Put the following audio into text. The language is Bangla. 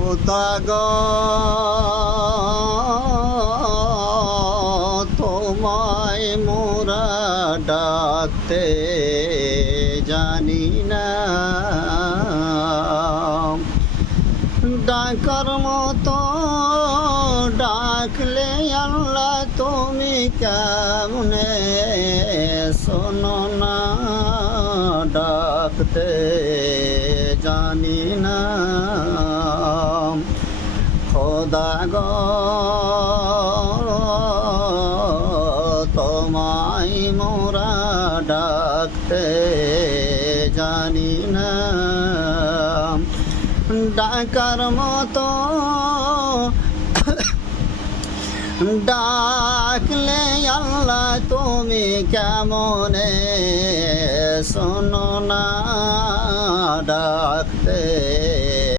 খোদা গো তোমায় মোরা ডাকতে জানি না, ডাকার মতো ডাকলে আল্লাহ তুমি কেমনে শোনো না, ডাকতে জানি না। খোদা গো তোমায় মোরা ডাকতে জানি না, ডাকার মতো ডাকলে আল্লাহ তুমি কেমনে শোনো না, ডাকতে